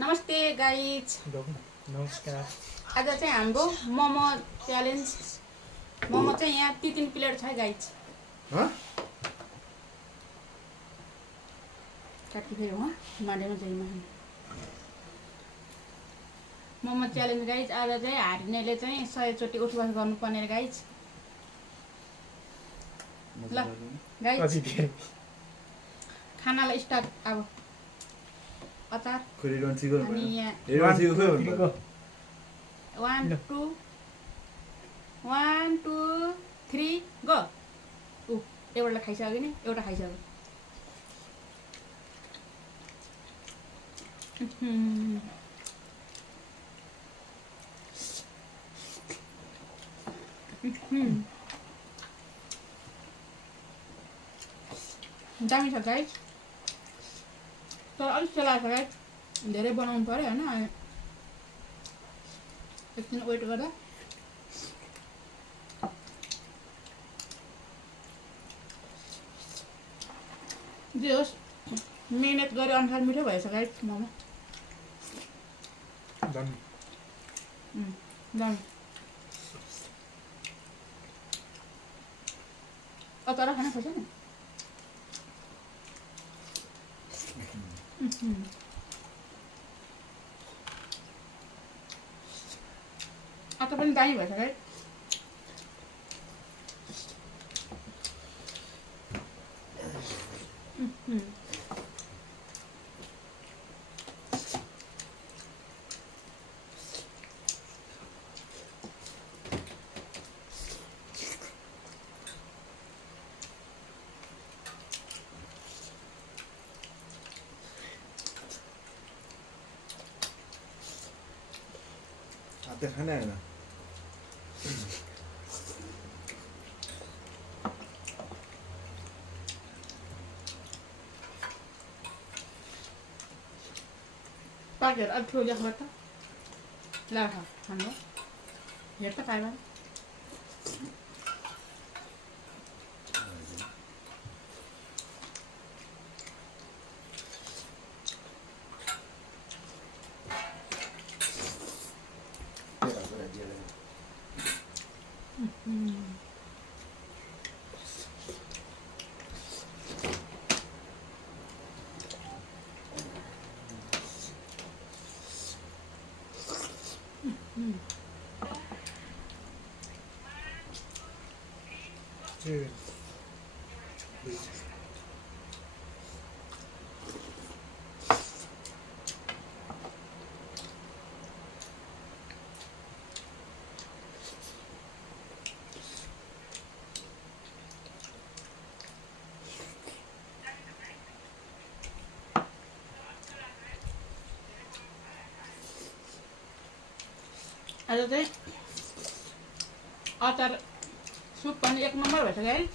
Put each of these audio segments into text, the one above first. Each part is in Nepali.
नमस्ते गाइज, नमस्कार। आज चाहिँ हाम्रो मोमो च्यालेन्ज। मोमो चाहिँ यहाँ 3 प्लेट छ गाइज। काटी फेरि हो माडेमा चाहिँ मोमो च्यालेन्ज गाइज। आज चाहिँ हार्नेले चाहिँ 100 चोटि उठबस गर्नुपर्ने गाइज। ल गाइज खानालाई स्टार्ट। अब अचार अनि यहाँ 1 2 3 गो। एउटा खाइसक्यो नि, एउटा खाइसक्यो। दामी छ गाइज, तर अलिक चलाएको छ गाइज। धेरै बनाउनु पर्यो होइन, एकछिन वेट गर्दा। जे होस् मिहिनेत गरे अनुसार मिठो भएछ गाइज मोमो। दामी अचार खाना खोज्छ नि। अचार पनि दामी भएछ गाइज। आते खाना है ना। पाकेर अलिक ठुलो देखाएको त ल्याएर खा हाम्रो। हेर त पाएन आज चाहिँ अचार सुप पनि 1 नम्बर भएछ गाइज,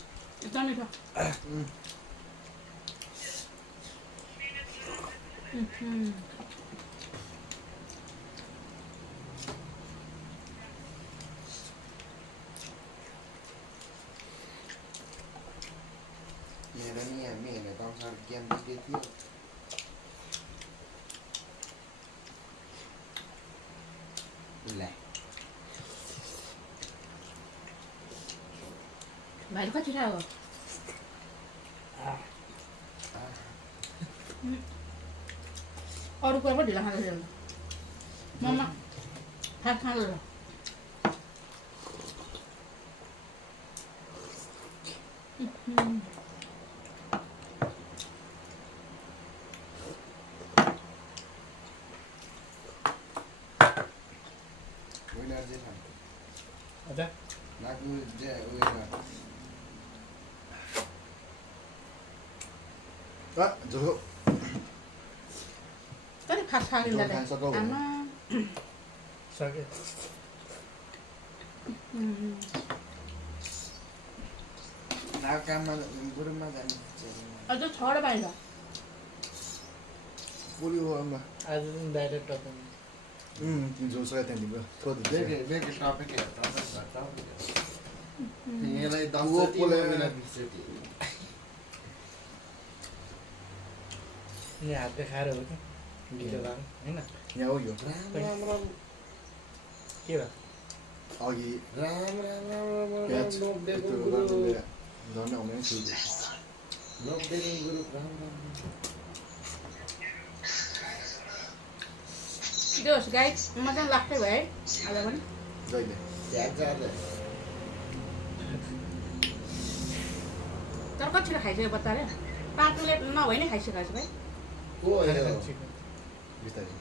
एकदम मिठो। मेरा नहीं है, मैंने तो सार गेम देख थी। ले भाइ कति खायो? अरू कुरा पनि ढिला खाँदैछ। मम्मा फास्ट खाँदैछ। विनर जे खान अच्छा नाकु जे विनर जो कति फास्ट खायो जो खान सक्छौ भने। आमा सके ना काममा गुरुमा जानु अझ 6 बाहिर पुरी हो अम्मा आज दिन डाइरेक्ट अपन जो सोया त्यहाँ दिएको थोर बेके बेके टपिक है टपिक ये लाई वो पोले नि हात देखाएर हो कि गिलो लाग्यो होइन यहाँ हो यो राम के भयो अघि प्याज नोक्देको यत्रो गुरु गर्नुले झन् आउने छु नोक्देको गुरु राम त्यो होस् गाइस मजा लाग्दै भयो है आज पनि जहिले प्याज जाँदा तर कतिखेर खाइसक्यो बच्चा रे 5 प्लेट नभए नै खाइसकेको छु भाइ को हो यो बिस्तारै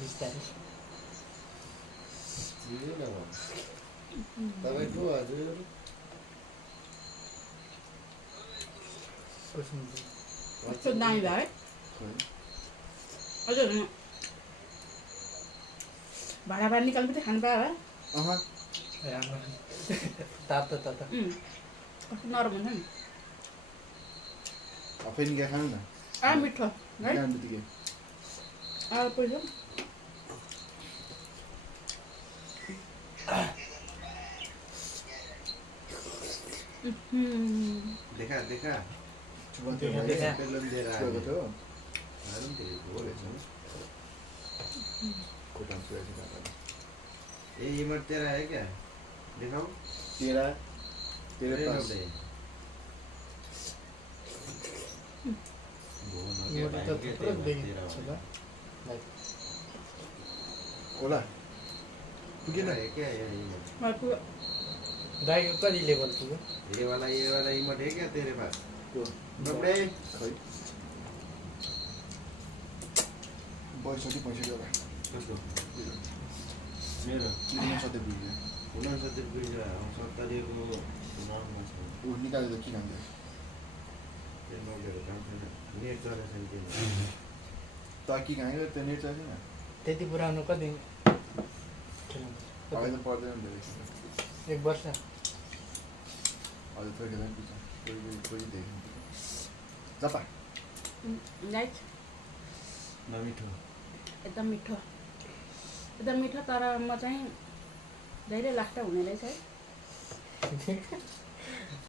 बिस्तारै चिन्नु न तपाईँ को हजुर सोच्नु कस्तो दामी भयो है खोइ हजुर भाडा भाडा निकाल्नु पनि खानु पायो है अहँ राम्रो तातो तातो कस्तो नरम हुन्छ नि फेरि निका खानु न मिठो है खानु बित्तिकै पैसा देखा देखा चुबाएको थियो देखा। बेलुन दिएर चुबाएको थियो हालौँ देखेको हो रहेछ कोटाम चुबाएको थियो ये इमर तेरा है क्या दिखाओ तेरा तेरे अरे पास नब्बे। वो ना यो क्या त भाई के थुप्रो तेरा देखिन्छ वाला। ल होला पुगेन तेरा है क्या ये इमर? दाइको कति लेभल पुग्यो ये वाला इमर है क्या तेरे पास त्यो नब्बे। खै पैँसठी होला कसको मेरो किन सधैँ पुग्यो 69 पुग्यो 70 को नर्मल छ ऊ निकालेर किन हान्दै त्यो नब्बेको काम छैन नेट चलेको छैन त्यो त कि खायो त्यो नेट छैन त्यति पुऱ्याउनु कति खेल्नु अहिले त पर्दैन धेरै 1 वर्ष अहिले थोरै खेल्दा पनि पुग्छ कोही देख्नु जपा गाइस नमिठो एकदम मिठो तर म चाहिँ धेरै लास्ट हुने रहेछ है